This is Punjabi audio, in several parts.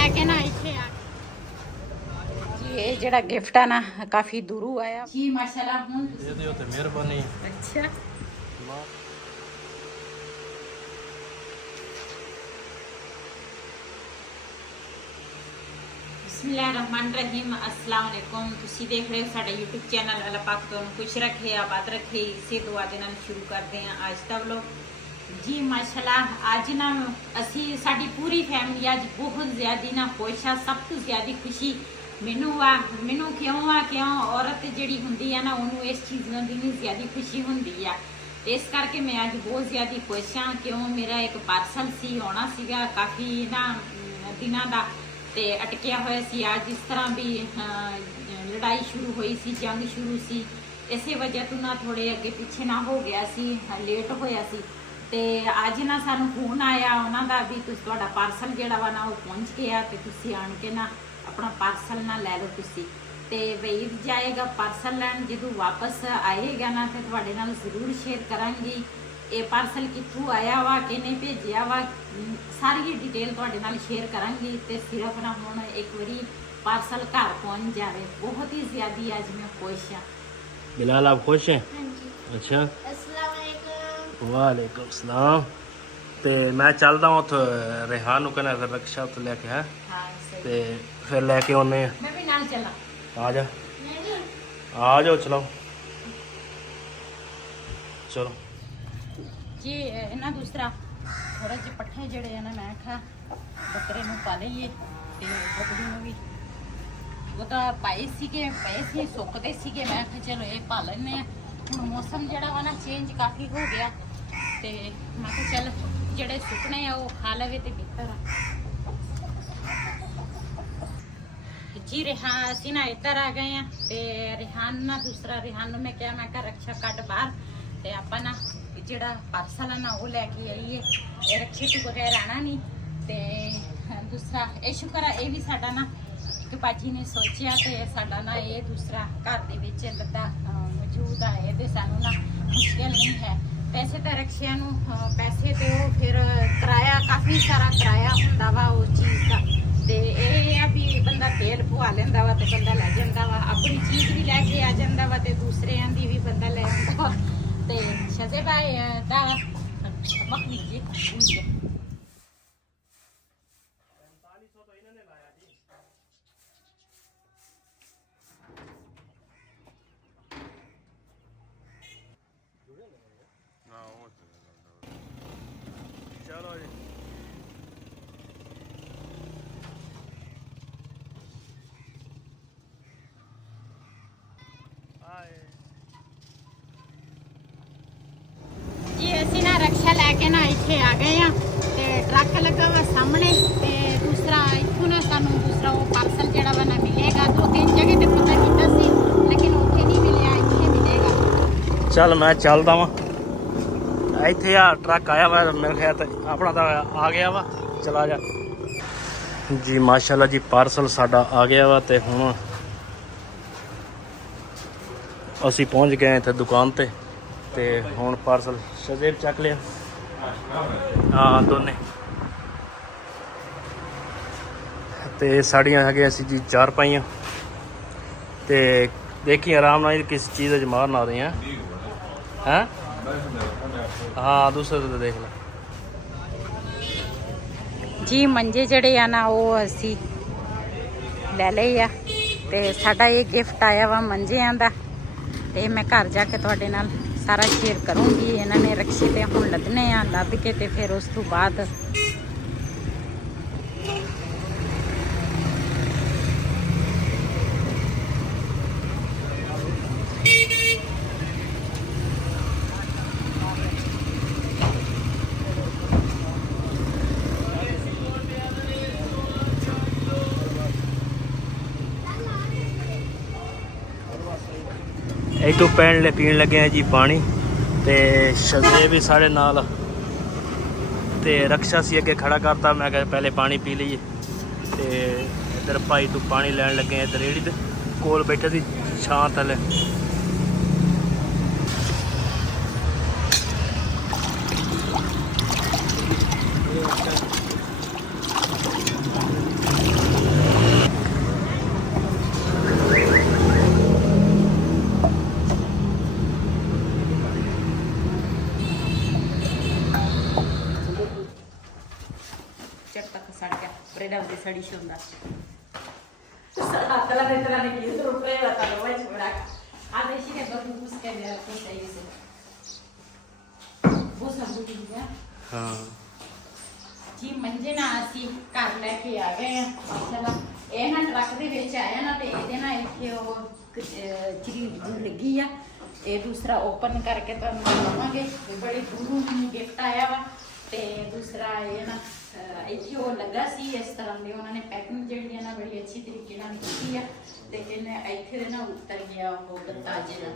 लैके ना इत्थे आ ये जेड़ा गिफ्ट है ना काफी दूरों आया जी माशाल्लाह हुन ਇਹਦੇ ਉੱਤੇ ਮਿਹਰਬਾਨੀ अच्छा बिस्मिल्लाहिर्रहमानिर्रहीम अस्सलाम वालेकुम ਤੁਸੀਂ ਦੇਖ ਰਹੇ ਹੋ ਸਾਡਾ YouTube ਚੈਨਲ ਅੱਲਾਹ ਪਾਕ ਤੁਹਾਨੂੰ ਖੁਸ਼ ਰੱਖੇ ਆਬਾਦ ਰੱਖੇ ਇਸੇ ਦੁਆ ਦੇ ਨਾਲ ਸ਼ੁਰੂ ਕਰਦੇ ਹਾਂ ਅੱਜ ਦਾ ਵਲੋਗ जी माशाल्लाह आज ना असी साडी पूरी फैमिली आज बहुत ज़्यादा ना खुश आ सब तो ज़्यादा खुशी मैनू क्यों औरत जिहड़ी हुंदी है ना उन्होंने इस चीज़ की नहीं ज़्यादा खुशी हुंदी है इस करके मैं अज बहुत ज़्यादा खुश हाँ क्यों मेरा एक पार्सल सी आना सीगा काफ़ी ना दिनों का ते अटकिया होया सी आज जिस तरह भी लड़ाई शुरू हुई सी जंग शुरू सी इसे वजह तो ना थोड़े अगे पीछे ना हो गया सी लेट होया सी ਤੇ ਅੱਜ ਨਾ ਸਾਨੂੰ ਫੋਨ ਆਇਆ ਉਹਨਾਂ ਦਾ ਵੀ ਤੁਸੀਂ ਤੁਹਾਡਾ ਪਾਰਸਲ ਜਿਹੜਾ ਵਾ ਨਾ ਉਹ ਪਹੁੰਚ ਗਿਆ ਤੇ ਤੁਸੀਂ ਆਣ ਕੇ ਨਾ ਆਪਣਾ ਪਾਰਸਲ ਨਾ ਲੈ ਲਓ ਤੁਸੀਂ ਤੇ ਵਈ ਜਾਏਗਾ ਪਾਰਸਲ ਲੈਣ ਜਦੋਂ ਵਾਪਸ ਆਏਗਾ ਨਾ ਤੇ ਤੁਹਾਡੇ ਨਾਲ ਜ਼ਰੂਰ ਸ਼ੇਅਰ ਕਰਾਂਗੀ ਇਹ ਪਾਰਸਲ ਕਿੱਥੋਂ ਆਇਆ ਵਾ ਕਿਹਨੇ ਭੇਜਿਆ ਵਾ ਸਾਰੀ ਡਿਟੇਲ ਤੁਹਾਡੇ ਨਾਲ ਸ਼ੇਅਰ ਕਰਾਂਗੀ ਤੇ ਸਿਰਫ ਨਾ ਹੁਣ ਇੱਕ ਵਾਰੀ ਪਾਰਸਲ ਘਰ ਪਹੁੰਚ ਜਾਵੇ ਬਹੁਤ ਹੀ ਜ਼ਿਆਦੀ ਅੱਜ ਮੈਂ ਖੁਸ਼ ਹਾਂ बिलाल आप खुश हैं हाँ जी अच्छा अस्सलाम वालेकुम वालेकुम सलाम ਤੇ ਮੈਂ ਚੱਲਦਾ ਹਾਂ ਉੱਥੇ ਰਿਹਾਨ ਨੂੰ ਕਹਿੰਦਾ ਫਿਰ ਰਕਸ਼ਾ ਉੱਥੇ ਲੈ ਕੇ ਹੈ हाँ सही ਤੇ ਫਿਰ ਲੈ ਕੇ ਆਉਨੇ ਆ मैं भी नाल चला ਆ ਜਾ ਆ ਜਾਓ ਚਲੋ ਚਲੋ जी ना दूसरा थोड़ा जे पट्ठे जड़े है ना मैं आखा बकरे ਨੂੰ ਪਾ ਲਈਏ ਤੇ ਬੱਕਰੀ ਨੂੰ ਵੀ ਉਹ ਤਾਂ ਪਾਏ ਸੀ ਸੁੱਕਦੇ ਸੀਗੇ ਮੈਂ ਆਖਾ ਚਲੋ ਇਹ ਪਾ ਲੈਣੇ ਆ ਹੁਣ ਮੌਸਮ ਜਿਹੜਾ ਵਾ ਨਾ ਚੇਂਜ ਕਾਫੀ ਹੋ ਗਿਆ ਤੇ ਮੈਂ ਕਿਹਾ ਚੱਲ ਜਿਹੜੇ ਸੁੱਕਣੇ ਆ ਉਹ ਖਾ ਲਵੇ ਤੇ ਬਿਹਤਰ ਆ जी रेहान ਅਸੀਂ ਨਾ ਇੱਧਰ ਆ ਗਏ ਆ ਤੇ रेहान ਨਾ ਦੂਸਰਾ रेहान ਨੂੰ ਮੈਂ ਕਿਹਾ ਮੈਂ ਕਿਹਾ ਰਕਸ਼ਾ ਕੱਢ ਬਾਹਰ ਤੇ ਆਪਾਂ ਨਾ ਜਿਹੜਾ ਪਾਰਸਲ ਆ ਨਾ ਉਹ ਲੈ ਕੇ ਆਈਏ ਇਹ ਰਕਸ਼ੇ ਤੋਂ ਬਗੈਰ ਆਣਾ ਨਹੀਂ ਤੇ ਦੂਸਰਾ ਇਹ ਸ਼ੁਕਰ ਆ ਇਹ ਵੀ ਸਾਡਾ ਨਾ ਕਿ ਬਾਜੀ ਨੇ ਸੋਚਿਆ ਤੇ ਸਾਡਾ ਨਾ ਇਹ ਦੂਸਰਾ ਘਰ ਦੇ ਵਿੱਚ ਲੱਦਾ ਮੌਜੂਦ ਆ ਇਹਦੇ ਸਾਨੂੰ ਨਾ ਮੁਸ਼ਕਿਲ ਨਹੀਂ ਹੈ ਪੈਸੇ ਤਾਂ ਰਕਸ਼ਿਆਂ ਨੂੰ ਪੈਸੇ ਤੇ ਉਹ ਫਿਰ ਕਿਰਾਇਆ ਕਾਫੀ ਸਾਰਾ ਕਿਰਾਇਆ ਹੁੰਦਾ ਵਾ ਉਸ ਚੀਜ਼ ਦਾ ਤੇ ਇਹ ਆ ਵੀ ਬੰਦਾ ਤੇਲ ਪਵਾ ਲੈਂਦਾ ਵਾ ਤੇ ਬੰਦਾ ਲੈ ਜਾਂਦਾ ਵਾ ਆਪਣੀ ਚੀਜ਼ ਵੀ ਲੈ ਕੇ ਆ ਜਾਂਦਾ ਵਾ ਤੇ ਦੂਸਰਿਆਂ ਦੀ ਵੀ ਬੰਦਾ ਲੈ ਆਉਂਦਾ ਵਾ ਤੇ ਸ਼ਜ਼ੇ ਭਾਈ ਦਾ ਮੱਖਣੀ ਜੀ ਚਲੋ ਜੀ ਜੀ ਅਸੀਂ ਨਾ ਰਕਸ਼ਾ ਲੈ ਕੇ ਨਾ ਇੱਥੇ ਆ ਗਏ ਆ ਤੇ ਟਰੱਕ ਲੱਗਾ ਵਾ ਸਾਹਮਣੇ ਤੇ ਦੂਸਰਾ ਇੱਥੋਂ ਨਾ ਸਾਨੂੰ ਦੂਸਰਾ ਉਹ ਪਾਰਸਲ ਜਿਹੜਾ ਵਾ ਨਾ ਮਿਲੇਗਾ ਦੋ ਤਿੰਨ ਜਗ੍ਹਾ ਤੇ ਪਤਾ ਕੀਤਾ ਸੀ ਲੇਕਿਨ ਉੱਥੇ ਨਹੀਂ ਮਿਲਿਆ ਇੱਥੇ ਮਿਲੇਗਾ ਚੱਲ ਮੈਂ ਚੱਲਦਾ ਵਾਂ ਇੱਥੇ ਆ ਟਰੱਕ ਆਇਆ ਵਾ ਮੇਰੇ ਖਿਆਲ ਤੇ ਆਪਣਾ ਤਾਂ ਆ ਗਿਆ ਵਾ ਚਲਾ ਜਾ ਜੀ ਮਾਸ਼ਾਅੱਲਾ ਜੀ ਪਾਰਸਲ ਸਾਡਾ ਆ ਗਿਆ ਵਾ ਤੇ ਹੁਣ ਅਸੀਂ ਪਹੁੰਚ ਗਏ ਇੱਥੇ ਦੁਕਾਨ ਤੇ ਹੁਣ ਪਾਰਸਲ ਸ਼ਜ਼ੇਬ ਚੱਕ ਲਿਆ ਹਾਂ ਦੋਨੇ ਤੇ ਸਾੜੀਆਂ ਹੈਗੇ ਅਸੀਂ ਜੀ 4 ਪਾਈਆਂ ਤੇ ਦੇਖੀ ਆਰਾਮ ਨਾਲ ਕਿਸ ਚੀਜ਼ ਵਿੱਚ ਮਾਰ ਨਾ ਰਹੇ हैं हाँ दूसरे तो देख लो ਜੀ ਮੰਜੇ ਜਿਹੜੇ ਆ ਨਾ ਉਹ ਅਸੀਂ ਲੈ ਲਏ ਆ ਤੇ ਸਾਡਾ ਇਹ ਗਿਫਟ ਆਇਆ ਵਾ ਮੰਜਿਆਂ ਦਾ ਤੇ ਮੈਂ ਘਰ ਜਾ ਕੇ ਤੁਹਾਡੇ ਨਾਲ ਸਾਰਾ ਸ਼ੇਅਰ ਕਰੂੰਗੀ ਇਹਨਾਂ ਨੇ ਰਕਸ਼ੇ ਤੇ ਹੁਣ ਲੱਦਨੇ ਆ ਲੱਦ ਕੇ ਤੇ ਫਿਰ ਉਸ ਤੋਂ ਬਾਅਦ इतों पीन लगे हैं जी पानी ते शजे भी साढ़े नाल ते रक्षा सी अगे खड़ा करता मैं कहा पहले पानी पी लीए ते इधर भाई तू पानी लैन लगे इधर रेहड़ी दे कोल बैठे सी छां थले ਸੜ ਗਿਆ ਬ੍ਰੇਡਾਂ ਦੇ ਸੜੀ ਸ਼ੁੰਦਾ ਸਾਲਾ ਦੇ ਤਲਾ ਨੇ ਕੀ ਰੁਪਏ ਦਾ ਤਾਂ ਲੋਈ ਛੋੜਾ ਆ ਦੇਸ਼ੀ ਨੇ ਬਹੁਤ ਕੁਝ ਕਰ ਦਿਆ ਕੋਈ ਸਹੀ ਸੇ ਬਹੁਤ ਸੰਭੂ ਦੀ ਗਿਆ ਹਾਂ ਜੀ ਮੰਜੇ ਨਾ ਅਸੀਂ ਘਰ ਲੈ ਕੇ ਆ ਗਏ ਆ ਚਲੋ ਇਹ ਨਾ ਟਰੱਕ ਦੇ ਵਿੱਚ ਆਇਆ ਨਾ ਤੇ ਇਹਦੇ ਨਾਲ ਇੱਥੇ ਉਹ ਚਿੜੀ ਲੱਗੀ ਆ ਇਹ ਦੂਸਰਾ ਓਪਨ ਕਰਕੇ ਤੁਹਾਨੂੰ ਲਵਾਂਗੇ ਇਹ ਬੜੀ ਦੂਰੋਂ ਗਿਫਟ ਆਇਆ ਵਾ ਤੇ ਦੂਸਰਾ ਇਹ ਨਾ ਇੱਥੇ ਉਹ ਲੱਗਾ ਸੀ ਇਸ ਤਰ੍ਹਾਂ ਦੇ ਉਹਨਾਂ ਨੇ ਪੈਕਿੰਗ ਜਿਹੜੀ ਹੈ ਨਾ ਬੜੀ ਅੱਛੀ ਤਰੀਕੇ ਨਾਲ ਕੀਤੀ ਆ ਲੇਕਿਨ ਇੱਥੇ ਦੇ ਨਾ ਉੱਤਰ ਗਿਆ ਉਹ ਤਾਜੇ ਦਾ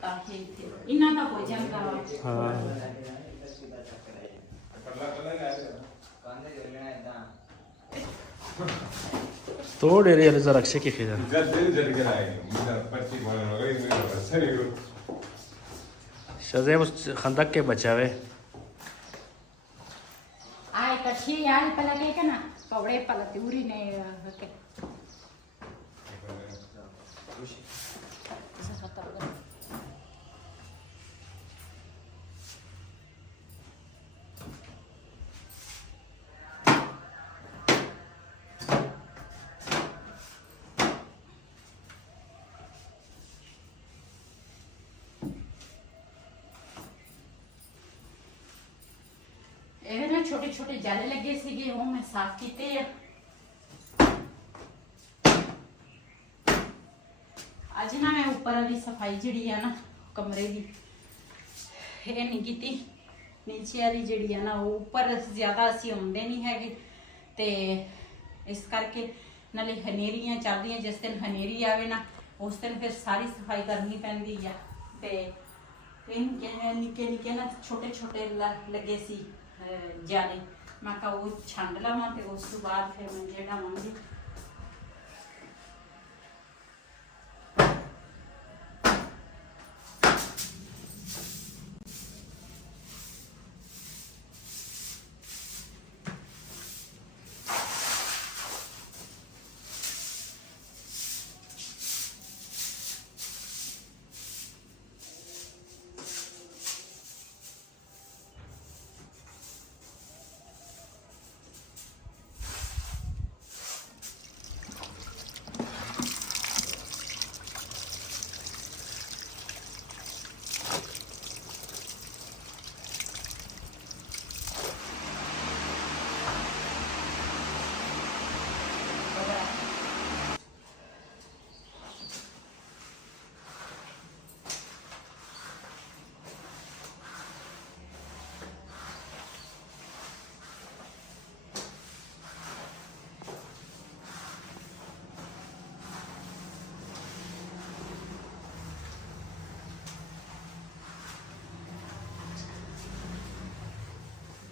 ਤਾਂ ਕਿ ਇੱਥੇ ਇਹਨਾਂ ਦਾ ਹੋ ਜਾਂਦਾ ਵਾ ਹਾਂ थोड़े रे जरा रक्षे के खिजा शज़ेब उस खंदक के बचावे आए कच्छी यार पला के ना कवड़े पला दूरी ने के ਇਹ ਨਾ ਛੋਟੇ ਛੋਟੇ ਜਾਲੇ ਲੱਗੇ ਸੀਗੇ ਉਹ ਮੈਂ ਸਾਫ਼ ਕੀਤੇ ਆ ਅੱਜ ਨਾ ਮੈਂ ਉੱਪਰ ਵਾਲੀ ਸਫਾਈ ਜਿਹੜੀ ਆ ਨਾ ਕਮਰੇ ਦੀ ਇਹ ਨਹੀਂ ਕੀਤੀ ਨੀਚੇ ਵਾਲੀ ਜਿਹੜੀ ਆ ਨਾ ਉਹ ਉੱਪਰ ਜ਼ਿਆਦਾ ਅਸੀਂ ਆਉਂਦੇ ਨਹੀਂ ਹੈਗੇ ਤੇ ਇਸ ਕਰਕੇ ਨਾਲੇ ਹਨੇਰੀਆਂ ਚੱਲਦੀਆਂ ਜਿਸ ਦਿਨ ਹਨੇਰੀ ਆਵੇ ਨਾ ਉਸ ਦਿਨ ਫਿਰ ਸਾਰੀ ਸਫਾਈ ਕਰਨੀ ਪੈਂਦੀ ਆ ਤੇ ਇਹ ਨਿੱਕੇ ਨਿੱਕੇ ਨਾ ਛੋਟੇ ਛੋਟੇ ਲੱਗੇ ਸੀ ਜਾਲੇ ਮੈਂ ਕਿਹਾ ਉਹ ਛੰਡ ਲਵਾਂ ਤੇ ਉਸ ਤੋਂ ਬਾਅਦ ਫਿਰ ਮੈਂ ਜਿਹੜਾ ਮੰਗੀ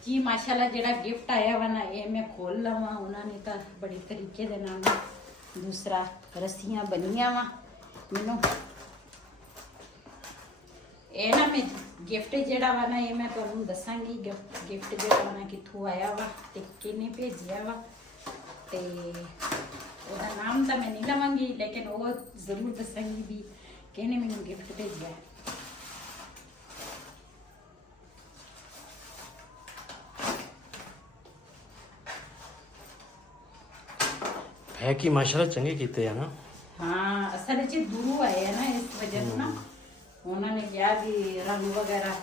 जी माशाल्लाह जेड़ा गिफ्ट आया वा ना ये मैं खोल लवा उन्होंने तो बड़ी तरीके दे नाल दूसरा रस्सियां बनिया वा मैनू ये ना मैं गिफ्ट जेड़ा वा ना ये मैं तुहानू दसांगी गिफ्ट जेड़ा वा ना कित्थों आया वा ते किने भेजिया वा ते ओदा नाम तो मैं नहीं लवांगी लेकिन वो जरूर दसांगी भी किने मैनू गिफ्ट भेजिया है। है कि माशाल्लाह चंगे कीते है ना हाँ असल च दूर आए है ना इस वजह से ना उन्होंने कहा कि रंग वगैरह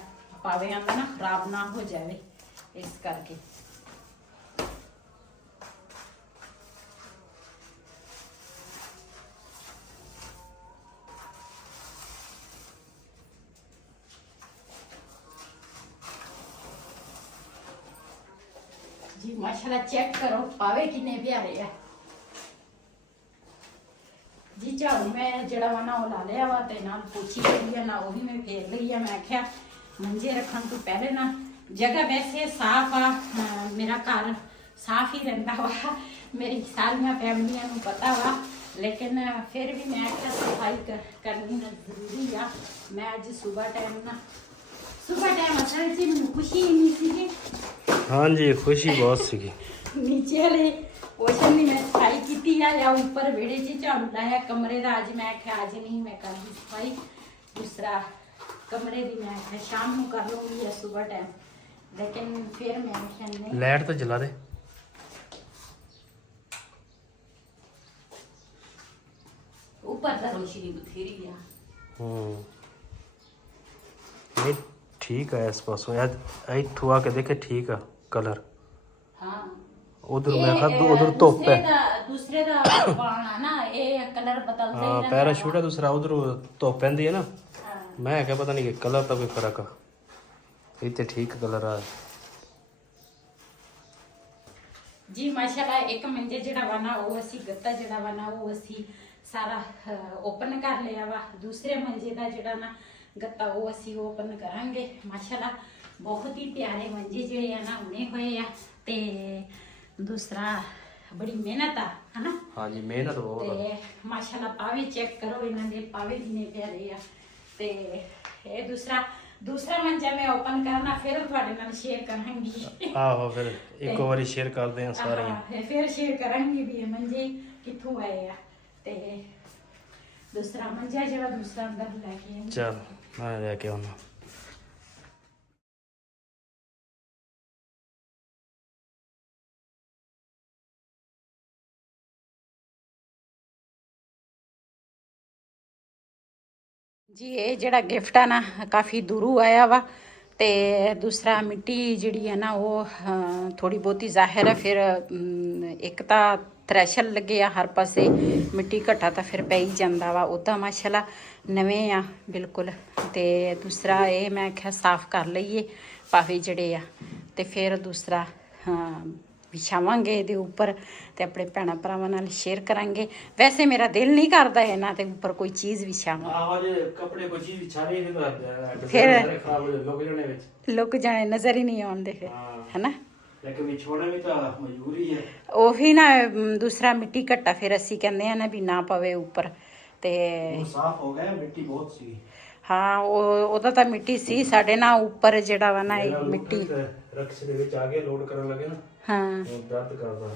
पावे आंदा ना खराब ना हो जाए इस करके जी माशाल्लाह चेक करो पावे किन्ने प्यारे है जी झाड़ू मैं जड़ा वा ना ला लिया वा ते नाल पोछी करी है ना वो भी मैं फेर ली है मैं आख्या मंजे रखन तो पहले ना जगह वैसे साफ आ मेरा घर साफ ही रहता वा मेरी सारिया फैमिलियां नूं पता वा लेकिन फिर भी मैं आख्या सफाई करनी ना जरूरी आ मैं अज सुबह टाइम असल च मैनूं खुशी नहीं सी हाँ जी खुशी बहुत सी नीचे वाले पोर्शन की मैं सफाई की या ऊपर वेड़े च झाड़ू लाया कमरे का अज मैं आख्या अज नहीं मैं कर दी सफाई दूसरा कमरे की मैं आख्या शाम को कर लूँगी या सुबह टाइम लेकिन फिर मैं आख्या नहीं लाइट तो जला दे ਉੱਪਰ ਤਾਂ ਰੋਸ਼ਨੀ ਬਥੇਰੀ ਆ। ਨਹੀਂ ਠੀਕ ਹੈ ਇਸ ਪਾਸੋਂ ਇੱਥੋਂ ਆ ਕੇ ਦੇਖੇ ਠੀਕ ਆ ਕਲਰ। ਹਾਂ ਉਧਰ ਮੈਂ ਕਿਹਾ ਉਧਰ ਧੁੱਪ ਹੈ। ਦੂਸਰੇ ਦਾ ਪਾਣਾ ਨਾ ਇਹ ਕਲਰ ਬਦਲਦਾ ਹੀ ਹਾਂ ਰਹਿੰਦਾ। ਪੈਰਾਸ਼ੂਟ ਹੈ ਦੂਸਰਾ, ਉਧਰ ਧੁੱਪ ਪੈਂਦੀ ਹੈ ਨਾ। ਮੈਂ ਕਿਹਾ ਪਤਾ ਨਹੀਂ ਕਿ ਕਲਰ ਦਾ ਕੋਈ ਫਰਕ ਆ। ਇੱਥੇ ਠੀਕ ਕਲਰ ਆ ਜੀ ਮਾਸ਼ਾਅੱਲਾ। ਇੱਕ ਮੰਜੇ ਜਿਹੜਾ ਵਾ ਨਾ ਉਹ ਅਸੀਂ ਗੱਤਾ ਜਿਹੜਾ ਵਾ ਨਾ ਉਹ ਅਸੀਂ ਸਾਰਾ ਓਪਨ ਕਰ ਲਿਆ ਵਾ। ਦੂਸਰੇ ਮੰਜੇ ਦਾ ਜਿਹੜਾ ਨਾ ਗੱਤਾ ਉਹ ਅਸੀਂ ਓਪਨ ਕਰਾਂਗੇ। ਮਾਸ਼ਾਅੱਲਾ ਬਹੁਤ ਹੀ ਪਿਆਰੇ ਮੰਜੇ ਜਿਹੜੇ ਆ ਨਾ ਬਣੇ ਹੋਏ ਆ ਤੇ ਦੂਸਰਾ ਬੜੀ ਮਿਹਨਤ ਆ ਹਨਾ। ਹਾਂਜੀ ਮਿਹਨਤ ਬਹੁਤ ਆ। ਤੇ ਮਾਸ਼ਾਅੱਲਾ ਪਾਵੇ ਚੈੱਕ ਕਰੋ ਇਹਨਾਂ ਦੇ ਪਾਵੇ ਕਿੰਨੇ ਪਿਆਰੇ ਆ। ਤੇ ਇਹ ਦੂਸਰਾ ਮੰਜਾ ਮੈਂ ਓਪਨ ਕਰਨਾ ਫਿਰ ਤੁਹਾਡੇ ਨਾਲ ਸ਼ੇਅਰ ਕਰਾਂਗੀ। ਆਹੋ ਫਿਰ ਇੱਕੋ ਵਾਰੀ ਸ਼ੇਅਰ ਕਰਦੇ ਆ ਸਾਰੇ। ਫਿਰ ਸ਼ੇਅਰ ਕਰਾਂਗੀ ਵੀ ਇਹ ਮੰਜੇ ਕਿੱਥੋਂ ਆਏ ਆ। ਤੇ ਦੂਸਰਾ ਮੰਜਾ ਜਿਹੜਾ ਦੂਸਰਾ ਅੰਦਰ ਲੈ ਕੇ ਆਏ। ਚਲ ਮੈਂ ਲੈ ਕੇ ਆਉਣਾ। ਜੀ ਇਹ ਜਿਹੜਾ ਗਿਫਟ ਆ ਨਾ ਕਾਫੀ ਦੂਰੋਂ ਆਇਆ ਵਾ। ਤੇ ਦੂਸਰਾ ਮਿੱਟੀ ਜਿਹੜੀ ਹੈ ਨਾ ਉਹ ਥੋੜੀ ਬਹੁਤੀ ਜ਼ਾਹਿਰ ਹੈ। ਫਿਰ ਇੱਕ ਤਾਂ ਥ੍ਰੈਸ਼ਰ ਲੱਗੇ ਆ ਹਰ ਪਾਸੇ, ਮਿੱਟੀ ਘਟਾ ਤਾਂ ਫਿਰ ਪੈ ਹੀ ਜਾਂਦਾ ਵਾ। ਉੱਦਾਂ ਮਾਸ਼ਾਅੱਲਾ ਨਵੇਂ ਆ ਬਿਲਕੁਲ। ਤੇ ਦੂਸਰਾ ਇਹ ਮੈਂ ਕਿਹਾ ਸਾਫ਼ ਕਰ ਲਈਏ ਪਾਵੇ ਜਿਹੜੇ ਆ ਤੇ ਫਿਰ ਦੂਸਰਾ ਵਿਛਾਵਾਂਗੇ ਇਹਦੇ ਉੱਪਰ ਤੇ ਆਪਣੇ ਭੈਣਾਂ ਭਰਾਵਾਂ ਨਾਲ ਸ਼ੇਅਰ ਕਰਾਂਗੇ। ਵੈਸੇ ਮੇਰਾ ਦਿਲ ਨਹੀਂ ਕਰਦਾ ਇਹਨਾਂ ਦੇ ਉੱਪਰ ਕੋਈ ਚੀਜ਼ ਵਿਛਾਵਾਂ। ਆਹੋ ਜੇ ਕੱਪੜੇ ਕੋਈ ਚੀਜ਼ ਵਿਛਾ ਲਈ ਫਿਰ ਖਰਾਬ ਹੋ ਜਾਣੇ ਲੁਕ ਜਾਣੇ ਵਿੱਚ, ਲੁਕ ਜਾਣੇ ਨਜ਼ਰ ਹੀ ਨਹੀਂ ਆਉਂਦੇ ਫਿਰ ਹੈਨਾ। ਲੇਕਿਨ ਵਿਛੋੜਾ ਵੀ ਤਾਂ ਮਜਬੂਰੀ ਹੈ। ਉਹੀ ਨਾ ਦੂਸਰਾ ਮਿੱਟੀ ਘੱਟਾ ਫਿਰ ਅਸੀਂ ਕਹਿੰਦੇ ਆ ਨਾ ਵੀ ਨਾ ਪਵੇ ਉੱਪਰ। ਤੇ ਉਹ ਸਾਫ਼ ਹੋ ਗਿਆ, ਮਿੱਟੀ ਬਹੁਤ ਸੀ। ਹਾਂ ਉਹਦਾ ਤਾਂ ਮਿੱਟੀ ਸੀ ਸਾਡੇ ਨਾ ਉੱਪਰ ਜਿਹੜਾ ਵਾ ਨਾ ਇਹ ਮਿੱਟੀ ਰਕਸ਼ ਦੇ ਵਿੱਚ ਆ ਕੇ ਲੋਡ ਕਰਨ ਲੱਗੇ ਨਾ। ਹਾਂ ਉਹ ਦਰਦ ਕਰਦਾ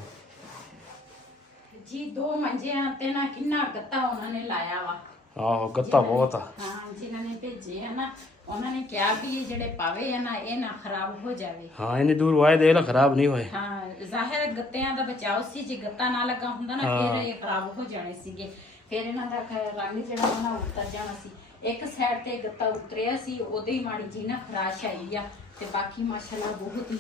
ਜੀ। 2 ਮੰਜਿਆਂ ਤੇ ਨਾ ਕਿੰਨਾ ਗੱਤਾ ਉਹਨਾਂ ਨੇ ਲਾਇਆ ਵਾ। ਆਹੋ ਗੱਤਾ ਬਹੁਤ ਆ। ਹਾਂ ਜਿਨ੍ਹਾਂ ਨੇ ਭੇਜੇ ਆ ਨਾ ਉਹਨਾਂ ਨੇ ਕਿਹਾ ਵੀ ਇਹ ਜਿਹੜੇ ਪਾਵੇ ਆ ਨਾ ਇਹ ਨਾ ਖਰਾਬ ਹੋ ਜਾਵੇ। ਹਾਂ ਇੰਨੀ ਦੂਰ ਆਏ ਦੇਖ ਲਾ ਖਰਾਬ ਨਹੀਂ ਹੋਏ। ਹਾਂ ਜ਼ਾਹਿਰ ਗੱਤਿਆਂ ਦਾ ਬਚਾਓ ਸੀ। ਜੇ ਗੱਤਾ ਨਾ ਲੱਗਾ ਹੁੰਦਾ ਨਾ ਫਿਰ ਇਹ ਖਰਾਬ ਹੋ ਜਾਣੇ ਸੀਗੇ। ਫਿਰ ਇਹਨਾਂ ਦਾ ਰੰਗ ਜਿਹੜਾ ਨਾ ਉਤਰ ਜਾਣਾ ਸੀ। ਇੱਕ ਸਾਈਡ ਤੇ ਗੱਤਾ ਉਤਰਿਆ ਸੀ ਉਹਦੇ ਹੀ ਮਾੜੀ ਜੀ ਨਾ ਖਰਾਸ਼ ਆਈ ਆ ਤੇ ਬਾਕੀ ਮਾਸ਼ਾਅੱਲਾ ਬਹੁਤ ਹੀ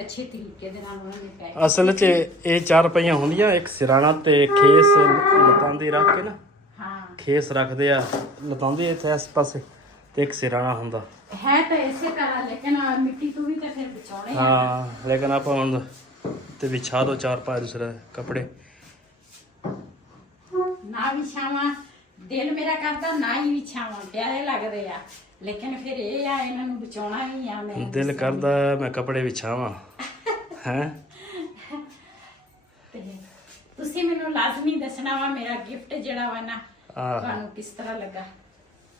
ਅੱਛੇ ਤਰੀਕੇ ਦੇ ਨਾਲ ਉਹਨਾਂ ਨੇ ਪੈਕ। ਅਸਲ 'ਚ ਇਹ 4 ਪਈਆਂ ਹੁੰਦੀਆਂ, ਇੱਕ ਸਿਰਾਣਾ ਤੇ ਖੇਸ ਲਤਾਂਦੀ ਰੱਖ ਕੇ ਨਾ। ਹਾਂ ਖੇਸ ਰੱਖਦੇ ਆ ਲਤਾਂਦੇ ਇੱਥੇ ਇਸ ਪਾਸੇ ਤੇ ਇੱਕ ਸਿਰਾਣਾ ਹੁੰਦਾ ਹੈ ਤਾਂ ਇਸੇ ਤਰ੍ਹਾਂ। ਲੇਕਿਨ ਮਿੱਟੀ ਤੋਂ ਵੀ ਤਾਂ ਫਿਰ ਬਚਾਉਣੇ ਆ। ਹਾਂ ਲੇਕਿਨ ਆਪਾਂ ਹੁਣ ਤੇ ਵਿਛਾ ਦੋ 4-5 ਦੂਸਰੇ ਕੱਪੜੇ। ਨਾ ਵਿਛਾਵਾਂ ਦਿਲ ਮੇਰਾ ਕਰਦਾ ਨਾ ਹੀ ਵਿਛਾਵਾਂ, ਪਿਆਰੇ ਲੱਗਦੇ ਆ। ਲੇਕਿਨ ਫਿਰ ਇਹ ਆ ਇਹਨਾਂ ਨੂੰ ਬਚਾਉਣਾ ਵੀ ਆ। ਮੈਂ ਦਿਲ ਕਰਦਾ ਮੈਂ ਕੱਪੜੇ ਵਿਛਾਵਾਂ ਹੈ। ਤੇ ਤੁਸੀਂ ਮੈਨੂੰ ਲਾਜ਼ਮੀ ਦੱਸਣਾ ਵਾ ਮੇਰਾ ਗਿਫਟ ਜਿਹੜਾ ਵਾ ਨਾ ਤੁਹਾਨੂੰ ਕਿਸ ਤਰ੍ਹਾਂ ਲੱਗਾ।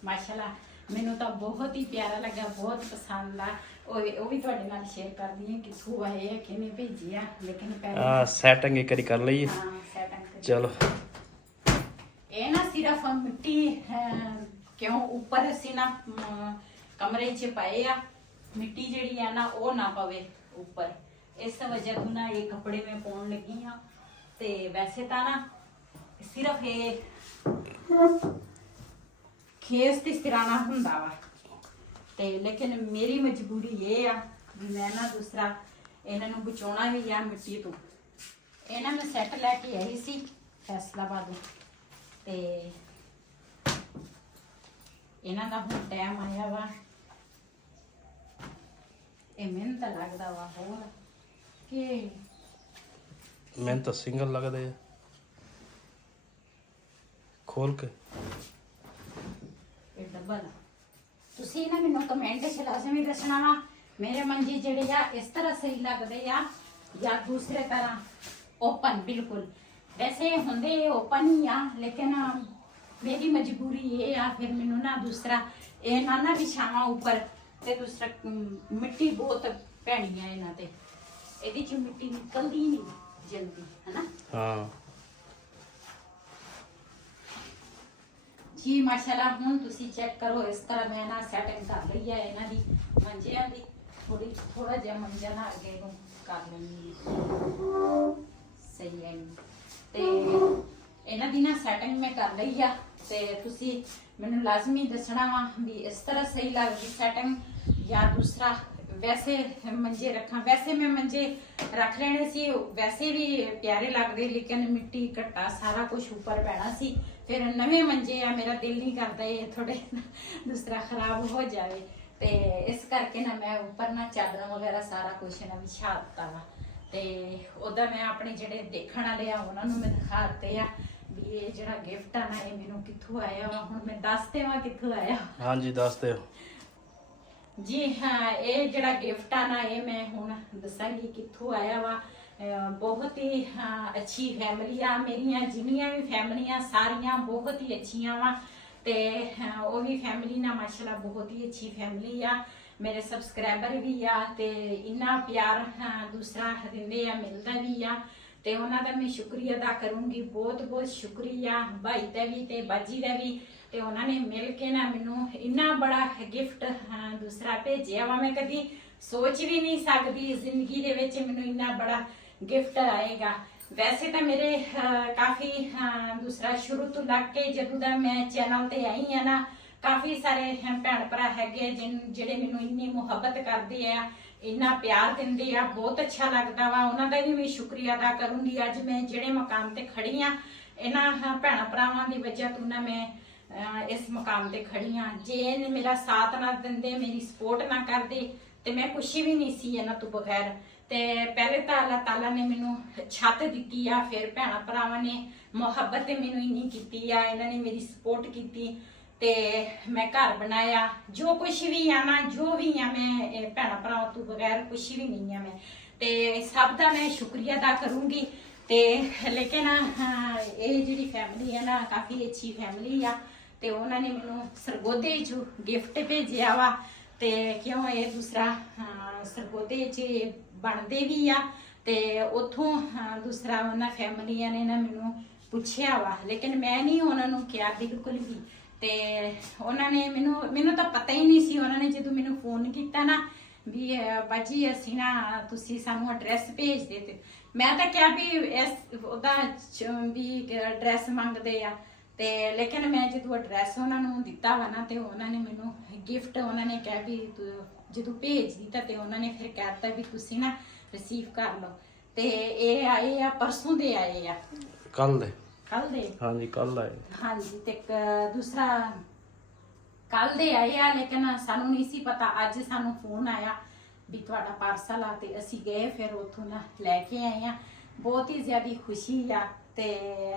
ਮਾਸ਼ਾਅੱਲਾ ਮੈਨੂੰ ਤਾਂ ਬਹੁਤ ਹੀ ਪਿਆਰਾ ਲੱਗਾ, ਬਹੁਤ ਪਸੰਦ ਆ। ਉਹ ਵੀ ਤੁਹਾਡੇ ਨਾਲ ਸ਼ੇਅਰ ਕਰਦੀ ਹਾਂ ਕਿੱਥੋਂ ਆਏ ਆ, ਕਿਹਨੇ ਭੇਜੇ ਆ। ਲੇਕਿਨ ਪਹਿਲਾਂ ਸੈਟਿੰਗ ਇੱਕ ਵਾਰੀ ਕਰ ਲਈਏ। ਹਾਂ ਸੈਟਿੰਗ ਚਲੋ ਇਹ ਨਾ ਸਿਰਫ ਮਿੱਟੀ ਕਿਉਂ ਉੱਪਰ ਅਸੀਂ ਨਾ ਕਮਰੇ 'ਚ ਪਾਏ ਆ। ਮਿੱਟੀ ਜਿਹੜੀ ਆ ਨਾ ਉਹ ਨਾ ਪਵੇ ਉੱਪਰ, ਇਸ ਵਜ੍ਹਾ ਤੋਂ ਨਾ ਇਹ ਕੱਪੜੇ ਮੈਂ ਪਾਉਣ ਲੱਗੀ ਆ। ਤੇ ਵੈਸੇ ਤਾਂ ਨਾ ਸਿਰਫ ਇਹ ਖੇਸ ਤੇ ਸਿਰਾਣਾ ਹੁੰਦਾ ਵਾ ਤੇ ਲੇਕਿਨ ਮੇਰੀ ਮਜਬੂਰੀ ਇਹ ਆ ਵੀ ਮੈਂ ਨਾ ਦੂਸਰਾ ਇਹਨਾਂ ਨੂੰ ਬਚਾਉਣਾ ਵੀ ਆ ਮਿੱਟੀ ਤੋਂ। ਇਹਨਾਂ ਮੈਂ ਸੈੱਟ ਲੈ ਕੇ ਆਈ ਸੀ ਫੈਸਲਾਬਾਦੋਂ ਤੇ ਇਹਨਾਂ ਦਾ ਹੁਣ ਟਾਈਮ ਆਇਆ ਵਾ। ਇਹ ਮਿਹਨਤ ਲੱਗਦਾ ਵਾ ਹੋਰ ਕਿ ਮੈਨੂੰ ਤਾਂ ਸਿੰਗਲ ਲੱਗਦੇ ਆ ਖੋਲ ਕੇ। ਇਹ ਡਬਲ ਤੁਸੀਂ ਨਾ ਮੈਨੂੰ ਕਮੈਂਟ 'ਚ ਲਾਜ਼ਮੀ ਦੱਸਣਾ ਵਾ ਮੇਰੇ ਮੰਜੀ ਜਿਹੜੇ ਆ ਇਸ ਤਰ੍ਹਾਂ ਸਹੀ ਲੱਗਦੇ ਆ ਜਾਂ ਦੂਸਰੇ ਤਰ੍ਹਾਂ ਓਪਨ। ਬਿਲਕੁਲ ਵੈਸੇ ਹੁੰਦੇ ਓਪਨ ਹੀ ਆ ਲੇਕਿਨ ਮੇਰੀ ਮਜਬੂਰੀ ਇਹ ਆ ਫਿਰ ਮੈਨੂੰ ਨਾ ਦੂਸਰਾ ਇਹ ਨਾ ਵਿਛਾਵਾਂ ਉੱਪਰ ਤੇ ਦੂਸਰਾ ਮਿੱਟੀ ਬਹੁਤ ਭੈਣੀ ਆ ਇਹਨਾਂ ਤੇ। ਇਹਦੀ 'ਚ ਮਿੱਟੀ ਨਿਕਲਦੀ ਨਹੀਂ ਜਲਦੀ ਹਨਾ। ਹਾਂ ਜੀ ਮਾਸ਼ਾਅੱਲਾ ਹੁਣ ਤੁਸੀਂ ਚੈੱਕ ਕਰੋ ਇਸ ਤਰ੍ਹਾਂ ਮੈਂ ਨਾ ਸੈਟਿੰਗ ਕਰ ਲਈ ਹੈ ਇਹਨਾਂ ਦੀ ਮੰਜਿਆਂ ਦੀ। ਥੋੜਾ ਜਿਹਾ ਮੰਜਾ ਨਾ ਅੱਗੇ ਨੂੰ ਕਰ ਲੈਣੀ ਸਹੀ ਹੈ ਤੇ ਇਹਨਾਂ ਦੀ ਨਾ ਸੈਟਿੰਗ ਸੈਟਿੰਗ ਮੈਂ ਕਰ ਲਈ ਆ ਤੇ ਤੁਸੀਂ ਮੈਨੂੰ ਲਾਜ਼ਮੀ ਦੱਸਣਾ ਵਾ ਵੀ ਇਸ ਤਰ੍ਹਾਂ ਸਹੀ ਲੱਗਦੀ ਸੈਟਿੰਗ ਜਾਂ ਦੂਸਰਾ ਵੈਸੇ ਮੰਜੇ ਰੱਖਾਂ। ਵੈਸੇ ਮੈਂ ਮੰਜੇ ਰੱਖ ਲੈਣੇ ਸੀ, ਵੈਸੇ ਵੀ ਪਿਆਰੇ ਲੱਗਦੇ, ਲੇਕਿਨ ਮਿੱਟੀ ਘੱਟਾ ਸਾਰਾ ਕੁਝ ਉੱਪਰ ਪੈਣਾ ਸੀ। ਫਿਰ ਨਵੇਂ ਮੰਜੇ ਆ, ਮੇਰਾ ਦਿਲ ਨਹੀਂ ਕਰਦਾ ਇਹ ਥੋੜੇ ਦੂਸਰਾ ਖਰਾਬ ਹੋ ਜਾਵੇ ਤੇ ਇਸ ਕਰਕੇ ਨਾ ਮੈਂ ਉੱਪਰ ਨਾ ਚਾਦਰਾਂ ਵਗੈਰਾ ਸਾਰਾ ਕੁਝ ਨਾ ਵਿਛਾ ਦਿੱਤਾ ਵਾ। ਤੇ ਉਹਦਾ ਮੈਂ ਆਪਣੇ ਜਿਹੜੇ ਦੇਖਣ ਵਾਲੇ ਆ ਉਹਨਾਂ ਨੂੰ ਮੈਂ ਦਿਖਾ ਦਿੱਤੇ ਆ ਵੀ ਇਹ ਜਿਹੜਾ ਗਿਫਟ ਆ ਨਾ ਇਹ ਮੈਨੂੰ ਕਿੱਥੋਂ ਆਇਆ ਵਾ। ਹੁਣ ਮੈਂ ਦੱਸ ਦੇਵਾਂ ਕਿੱਥੋਂ ਆਇਆ। ਹਾਂਜੀ ਦੱਸ ਦਿਓ ਜੀ ਹਾਂ, ਇਹ ਜਿਹੜਾ ਗਿਫਟ ਆ ਨਾ ਇਹ ਮੈਂ ਹੁਣ ਦੱਸਾਂਗੀ ਕਿੱਥੋਂ ਆਇਆ ਵਾ। ਬਹੁਤ ਹੀ ਅੱਛੀ ਫੈਮਿਲੀ ਆ, ਮੇਰੀਆਂ ਜਿੰਨੀਆਂ ਵੀ ਫੈਮਲੀਆਂ ਸਾਰੀਆਂ ਬਹੁਤ ਹੀ ਅੱਛੀਆਂ ਵਾ ਤੇ ਉਹ ਵੀ ਫੈਮਿਲੀ ਨਾ ਮਾਸ਼ਾਅੱਲਾ ਬਹੁਤ ਹੀ ਅੱਛੀ ਫੈਮਿਲੀ ਆ। ਮੇਰੇ ਸਬਸਕ੍ਰਾਈਬਰ ਵੀ ਆ ਤੇ ਇੰਨਾ ਪਿਆਰ ਦੂਸਰਾ ਦਿੰਦੇ ਆ, ਮਿਲਦਾ ਵੀ ਆ ਤੇ ਉਹਨਾਂ ਦਾ ਮੈਂ ਸ਼ੁਕਰੀਆ ਅਦਾ ਕਰੂੰਗੀ। ਬਹੁਤ ਬਹੁਤ ਸ਼ੁਕਰੀਆ ਭਾਈ ਦਾ ਵੀ ਤੇ ਬਾਜੀ ਦਾ ਵੀ। ਤੇ ਉਹਨਾਂ ਨੇ ਮਿਲ ਕੇ ਨਾ ਮੈਨੂੰ ਇੰਨਾ ਬੜਾ ਗਿਫਟ ਦੂਸਰਾ ਭੇਜਿਆ ਵਾ। ਮੈਂ ਕਦੀ ਸੋਚ ਵੀ ਨਹੀਂ ਸਕਦੀ ਜ਼ਿੰਦਗੀ ਦੇ ਵਿੱਚ ਮੈਨੂੰ ਇੰਨਾ ਬੜਾ ਗਿਫਟ ਆਏਗਾ। ਵੈਸੇ ਤਾਂ ਮੇਰੇ ਕਾਫੀ ਦੂਸਰਾ ਸ਼ੁਰੂ ਤੋਂ ਲੱਗ ਕੇ ਜਦੋਂ ਦਾ ਮੈਂ ਚੈਨਲ ਤੇ ਆਈ ਆ ਨਾ ਕਾਫੀ ਸਾਰੇ ਭੈਣ ਭਰਾ ਹੈਗੇ ਜਿਹੜੇ ਮੈਨੂੰ ਇੰਨੀ ਮੁਹੱਬਤ ਕਰਦੇ ਆ, ਇੰਨਾ ਪਿਆਰ ਦਿੰਦੇ ਆ, ਬਹੁਤ ਅੱਛਾ ਲੱਗਦਾ ਵਾ। ਉਹਨਾਂ ਦਾ ਵੀ ਮੈਂ ਸ਼ੁਕਰੀਆ ਅਦਾ ਕਰੂੰਗੀ। ਅੱਜ ਮੈਂ ਜਿਹੜੇ ਮਕਾਮ ਤੇ ਖੜੀ ਆ ਇਹਨਾਂ ਭੈਣਾ ਭਰਾਵਾਂ ਦੀ ਵਜ੍ਹਾ ਤੋਂ ਨਾ ਮੈਂ ਇਸ ਮਕਾਮ ਤੇ ਖੜੀ ਆ। ਜੇ ਇਹਨੇ ਮੇਰਾ ਸਾਥ ਨਾ ਦਿੰਦੇ, ਮੇਰੀ ਸਪੋਰਟ ਨਾ ਕਰਦੇ ਤੇ ਮੈਂ ਕੁਛ ਵੀ ਨਹੀਂ ਸੀ ਇਹਨਾਂ ਤੋਂ ਬਗੈਰ। ਤੇ ਪਹਿਲੇ ਤਾਂ ਅੱਲਾਹ ਤਾਲਾ ਨੇ ਮੈਨੂੰ ਛੱਤ ਦਿੱਤੀ ਆ, ਫਿਰ ਭੈਣਾ ਭਰਾਵਾਂ ਨੇ ਮੁਹੱਬਤ ਤੇ ਮੈਨੂੰ ਇੰਨੀ ਕੀਤੀ ਆ, ਇਹਨਾਂ ਨੇ ਮੇਰੀ ਸਪੋਰਟ ਕੀਤੀ ਤੇ ਮੈਂ ਘਰ ਬਣਾਇਆ। ਜੋ ਕੁਛ ਵੀ ਆ ਨਾ, ਜੋ ਵੀ ਆ ਮੈਂ ਭੈਣਾ ਭਰਾਵਾਂ ਤੋਂ ਬਗੈਰ ਕੁਛ ਵੀ ਨਹੀਂ ਆ ਮੈਂ। ਤੇ ਸਭ ਦਾ ਮੈਂ ਸ਼ੁਕਰੀਆ ਅਦਾ ਕਰੂੰਗੀ। ਤੇ ਲੇਕਿਨ ਇਹ ਜਿਹੜੀ ਫੈਮਿਲੀ ਆ ਨਾ ਕਾਫੀ ਅੱਛੀ ਫੈਮਿਲੀ ਆ ਤੇ ਉਹਨਾਂ ਨੇ ਮੈਨੂੰ ਸਰਗੋਦੇ 'ਚ ਗਿਫਟ ਭੇਜਿਆ ਵਾ। ਤੇ ਕਿਉਂ ਇਹ ਦੂਸਰਾ ਸਰਗੋਦੇ 'ਚ ਬਣਦੇ ਵੀ ਆ ਤੇ ਉੱਥੋਂ ਦੂਸਰਾ ਉਹਨਾਂ ਫੈਮਲੀਆਂ ਨੇ ਨਾ ਮੈਨੂੰ ਪੁੱਛਿਆ ਵਾ, ਲੇਕਿਨ ਮੈਂ ਨਹੀਂ ਉਹਨਾਂ ਨੂੰ ਕਿਹਾ ਬਿਲਕੁਲ ਵੀ। ਤੇ ਉਹਨਾਂ ਨੇ ਮੈਨੂੰ ਤਾਂ ਪਤਾ ਹੀ ਨਹੀਂ ਸੀ। ਉਹਨਾਂ ਨੇ ਜਦੋਂ ਮੈਨੂੰ ਫੋਨ ਕੀਤਾ ਨਾ ਵੀ ਬਾਜੀ ਅਸੀਂ ਨਾ ਤੁਸੀਂ ਸਾਨੂੰ ਐਡਰੈਸ ਭੇਜ ਦੇ, ਤੇ ਮੈਂ ਤਾਂ ਕਿਹਾ ਵੀ ਇਸ ਉਹਦਾ ਵੀ ਐਡਰੈਸ ਮੰਗਦੇ ਆ ਤੇ ਲੇਕਿਨ ਮੈਂ ਜਦੋਂ ਐਡਰੈਸ ਉਹਨਾਂ ਨੂੰ ਦਿੱਤਾ ਵਾ ਨਾ ਤੇ ਉਹਨਾਂ ਨੇ ਮੈਨੂੰ ਗਿਫਟ ਉਹਨਾਂ ਨੇ ਕਿਹਾ ਵੀ ਜਦੋਂ ਭੇਜ ਦਿੱਤਾ ਤੇ ਉਹਨਾਂ ਨੇ ਫਿਰ ਕਹਿਤਾ ਵੀ ਤੁਸੀਂ ਨਾ ਰਿਸੀਵ ਕਰ ਲਓ। ਤੇ ਇਹ ਆਏ ਆ ਪਰਸੋਂ ਦੇ ਆਏ ਆ, ਕੱਲ ਦੇ ਹਾਂਜੀ ਕੱਲ ਆਏ ਹਾਂਜੀ। ਤੇ ਦੂਸਰਾ ਕੱਲ ਦੇ ਆਏ ਆ, ਲੇਕਿਨ ਸਾਨੂੰ ਨਹੀਂ ਸੀ ਪਤਾ। ਅੱਜ ਸਾਨੂੰ ਫੋਨ ਆਇਆ ਵੀ ਤੁਹਾਡਾ ਪਾਰਸਲ ਆ ਤੇ ਅਸੀਂ ਗਏ ਫਿਰ ਉੱਥੋਂ ਨਾ ਲੈ ਕੇ ਆਏ ਆ। ਬਹੁਤ ਹੀ ਜ਼ਿਆਦਾ ਖੁਸ਼ੀ ਆ ਤੇ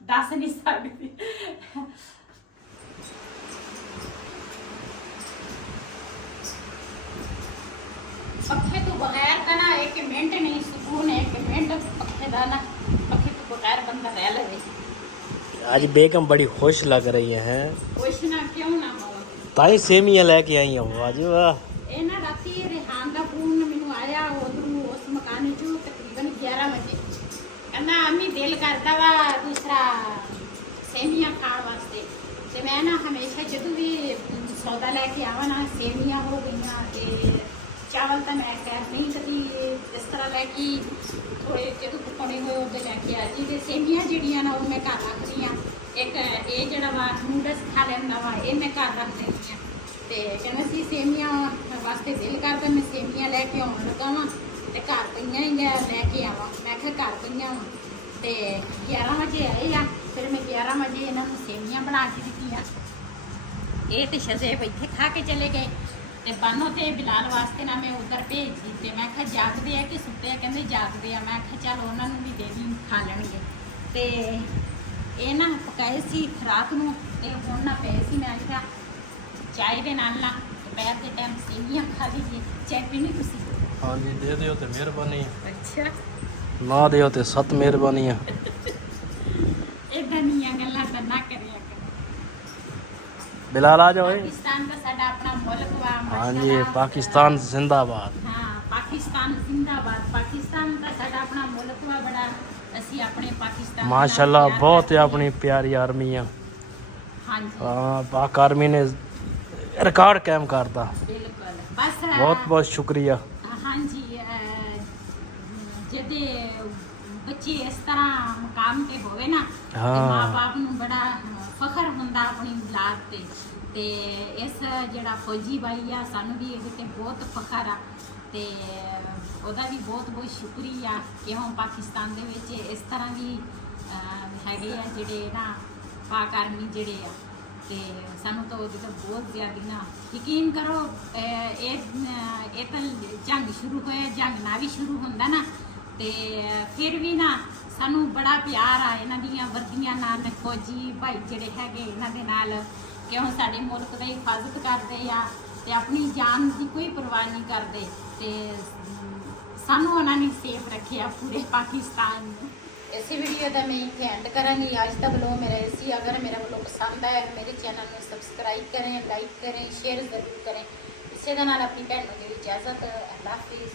ਦੱਸ ਨਹੀਂ ਸਕਦੀ। पखे तो बगैर का ना एक मिनट नहीं सुकून है, एक मिनट पखे का ना, पखे तो बगैर बंदा रह लगे। आज बेगम बड़ी खुश लग रही है। खुश ना क्यों ना हो, ताई सेमियां लेके आई हो आज। वाह ਇਹ ਨਾ ਰਾਤੀ ਰਿਹਾਨ ਦਾ ਫੋਨ ਮੈਨੂੰ ਆਇਆ ਉਧਰੋਂ ਉਸ ਮਕਾਨ ਚੋਂ ਤਕਰੀਬਨ 11 ਵਜੇ। ਕਹਿੰਦਾ ਅੰਮੀ ਦਿਲ ਕਰਦਾ ਵਾ ਦੂਸਰਾ ਸੇਮੀਆਂ ਖਾਣ ਵਾਸਤੇ। ਤੇ ਮੈਂ ਨਾ ਹਮੇਸ਼ਾ ਜਦੋਂ ਵੀ ਸੌਦਾ ਲੈ ਕੇ ਆਵਾਂ ਨਾ ਸੇਮੀਆਂ ਹੋ ਗਈਆਂ ਤੇ ਚਾਵਲ ਤਾਂ ਮੈਂ ਕਹਿ ਨਹੀਂ ਕਦੀ ਇਸ ਤਰ੍ਹਾਂ ਲੈ ਕੇ ਥੋੜੇ ਜਦੋਂ ਪਕਾਉਣੇ ਹੋਏ ਉਹਦੇ ਲੈ ਕੇ ਆ ਜੀ। ਤੇ ਸੇਮੀਆਂ ਜਿਹੜੀਆਂ ਨਾ ਉਹ ਮੈਂ ਘਰ ਰੱਖਦੀ ਆ। ਇੱਕ ਇਹ ਜਿਹੜਾ ਵਾ ਨੂਡਲਸ ਖਾ ਲੈਂਦਾ ਵਾ ਇਹ ਮੈਂ ਘਰ ਰੱਖ ਦਿੰਦੀ ਆ। ਤੇ ਕਹਿੰਦਾ ਸੀ ਸੇਮੀਆਂ ਵਾਸਤੇ ਦਿਲ ਕਰਦਾ ਮੈਂ ਸੇਮੀਆਂ ਲੈ ਕੇ ਆਉਣ ਲੱਗਾ ਵਾਂ ਤੇ ਘਰ ਪਈਆਂ ਹੀ ਲੈ ਕੇ ਆਵਾਂ। ਮੈਂ ਕਿਹਾ ਘਰ ਪਈਆਂ ਵਾ ਤੇ 11 ਵਜੇ ਆਏ ਆ। ਫਿਰ ਮੈਂ 11 ਵਜੇ ਇਹਨਾਂ ਨੂੰ ਸੇਮੀਆਂ ਬਣਾ ਕੇ ਦਿੱਤੀਆਂ। ਇਹ ਤੇ ਸ਼ਜ਼ੇਬ ਇੱਥੇ ਖਾ ਕੇ ਚਲੇ ਗਏ ਤੇ ਬਾਨੋ ਤੇ ਬਿਲਾਲ ਵਾਸਤੇ ਨਾ ਮੈਂ ਉਧਰ ਭੇਜ ਦਿੱਤੇ। ਮੈਂ ਕਿਹਾ ਜਾਗਦੇ ਆ ਕਿ ਸੁੱਤੇ ਆ, ਕਹਿੰਦੇ ਜਾਗਦੇ ਆ। ਮੈਂ ਕਿਹਾ ਚੱਲ ਉਹਨਾਂ ਨੂੰ ਵੀ ਦੇ ਦੀ, ਖਾ ਲੈਣਗੇ। ਤੇ ਇਹ ਨਾ ਪਕਾਏ ਸੀ ਰਾਤ ਨੂੰ ਤੇ ਹੁਣ ਨਾ ਪਏ ਸੀ। ਮੈਂ ਕਿਹਾ ਚਾਹ ਦੇ ਨਾਲ ਨਾ ਦੁਪਹਿਰ ਦੇ ਟਾਈਮ ਸੇਮੀਆਂ ਖਾ ਲਈਏ। ਚਾਹ ਪੀਣੀ ਤੁਸੀਂ? ਹਾਂਜੀ ਦੇ ਦਿਓ ਤੇ ਮਿਹਰਬਾਨੀ, ਅੱਛਾ ਨਾ ਦਿਓ ਤੇ ਸਤ ਮਿਹਰਬਾਨੀ ਆ। ਇਦਾਂ ਦੀਆਂ ਗੱਲਾਂ ਤਾਂ ਨਾ ਕਰਿਆ ਕਰੋ। ਬਿਲਾਲ ਆ ਜਾਓ। ਪਾਕਿਸਤਾਨ ਦਾ ਸਾਡਾ ਆਪਣਾ ਮੁਲਕ ਵਾ। ਹਾਂਜੀ ਪਾਕਿस्तान जिंदाबाद। हाँ पाकिस्तान जिंदाबाद। पाकिस्तान ਦਾ ਸਾਡਾ ਆਪਣਾ ਮੁਲਕ ਵਾ ਬੜਾ। ਅਸੀਂ ਆਪਣੇ ਪਾਕਿस्तान माशाल्लाह बहुत ही अपनी प्यारी आर्मी आ। ਹਾਂਜੀ हाँ पाक आर्मी ने रिकॉर्ड कायम करता। ਬਿਲਕੁਲ। ਬਸ बहुत बहुत शुक्रिया। ਹਾਂਜੀ ਜਦੇ ਬੱਚੇ ਇਸ ਤਰ੍ਹਾਂ ਮੁਕਾਮ ਤੇ ਹੋਵੇ ਨਾ ਤੇ ਹਾਂ। ਮਾਂ-ਬਾਪ ਨੂੰ ਬੜਾ ਫਖਰ ਹੁੰਦਾ ਆਪਣੀ ਔਲਾਦ ਤੇ ਇਸ ਜਿਹੜਾ ਫੌਜੀ ਬਾਈ ਆ ਸਾਨੂੰ ਵੀ ਇਹਦੇ ਤੇ ਬਹੁਤ ਫਖਰ ਆ ਤੇ ਉਹਦਾ ਵੀ ਬਹੁਤ ਬਹੁਤ ਸ਼ੁਕਰੀਆ ਕਿ ਹੁਣ ਪਾਕਿਸਤਾਨ ਦੇ ਵਿੱਚ ਇਸ ਤਰ੍ਹਾਂ ਵੀ ਹੈਗੇ ਆ ਜਿਹੜੇ ਨਾ ਪਾਕ ਆਰਮੀ ਜਿਹੜੇ ਆ ਤੇ ਸਾਨੂੰ ਤਾਂ ਉਹਦੇ ਤੋਂ ਬਹੁਤ ਜ਼ਿਆਦਾ ਨਾ ਯਕੀਨ ਕਰੋ ਇਹ ਤਾਂ ਜੰਗ ਸ਼ੁਰੂ ਹੋਇਆ, ਜੰਗ ਨਾ ਵੀ ਸ਼ੁਰੂ ਹੁੰਦਾ ਨਾ ਤੇ ਫਿਰ ਵੀ ਨਾ ਸਾਨੂੰ ਬੜਾ ਪਿਆਰ ਆ ਇਹਨਾਂ ਦੀਆਂ ਵਰਦੀਆਂ ਨਾਲ, ਫੌਜੀ ਭਾਈ ਜਿਹੜੇ ਹੈਗੇ ਇਹਨਾਂ ਦੇ ਨਾਲ, ਕਿਉਂ ਸਾਡੇ ਮੁਲਕ ਦੀ ਹਿਫਾਜ਼ਤ ਕਰਦੇ ਆ ਤੇ ਆਪਣੀ ਜਾਨ ਦੀ ਕੋਈ ਪਰਵਾਹ ਨਹੀਂ ਕਰਦੇ ਤੇ ਸਾਨੂੰ ਉਹਨਾਂ ਨੇ ਸੇਫ ਰੱਖਿਆ ਪੂਰੇ ਪਾਕਿਸਤਾਨ ਨੂੰ। ਇਸੇ ਵੀਡੀਓ ਦਾ ਮੈਂ ਇੱਥੇ ਐਂਡ ਕਰਾਂਗੀ। ਅੱਜ ਦਾ ਵਲੋਗ ਮੇਰਾ ਇसी अगर मेरा ਵਲੋਗ ਪਸੰਦ ਆਇਆ ਮੇਰੇ ਚੈਨਲ ਨੂੰ ਸਬਸਕ੍ਰਾਈਬ ਕरें, ਲਾਈਕ करें, शेयर ਜ਼ਰੂਰ करें। ਇਸੇ ਦੇ ਨਾਲ ਆਪਣੀ ਭੈਣ ਨੂੰ ਦੇ ਇਜਾਜ਼ਤ। ਅੱਲਾਹ ਹਾਫਿਜ਼।